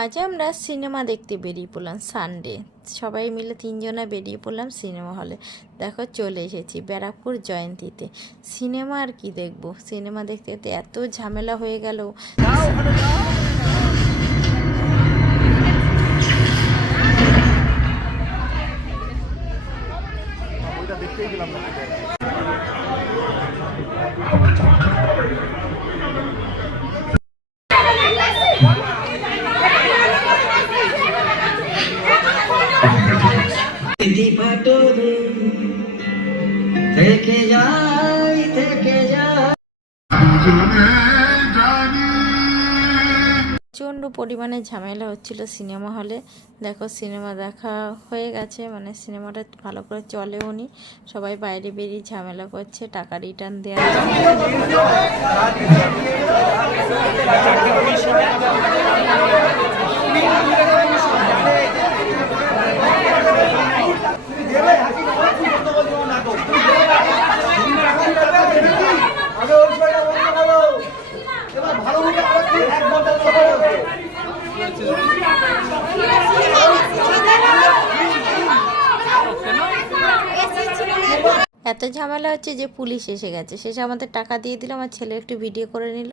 আজ আমরা সিনেমা দেখতে বেরিয়ে পড়লাম সানডে। সবাই মিলে তিনজনা বেরিয়ে পড়লাম সিনেমা হলে। দেখো চলে এসেছি ব্যারাকপুর জয়ন্তীতে। সিনেমা আর কি দেখবো, সিনেমা দেখতে দেখতে এত ঝামেলা হয়ে গেল। থেকে যাই থেকে যাই প্রচণ্ড পরিমাণে ঝামেলা হচ্ছিল সিনেমা হলে। দেখো সিনেমা দেখা হয়ে গেছে, মানে সিনেমাটা ভালো করে চলেও নি, সবাই বাইরে বেরিয়ে ঝামেলা করছে, টাকা রিটার্ন দেওয়া এত ঝামেলা হচ্ছে যে পুলিশ এসে গেছে। শেষে আমাদের টাকা দিয়ে দিল, আমার ছেলে একটু ভিডিও করে নিল।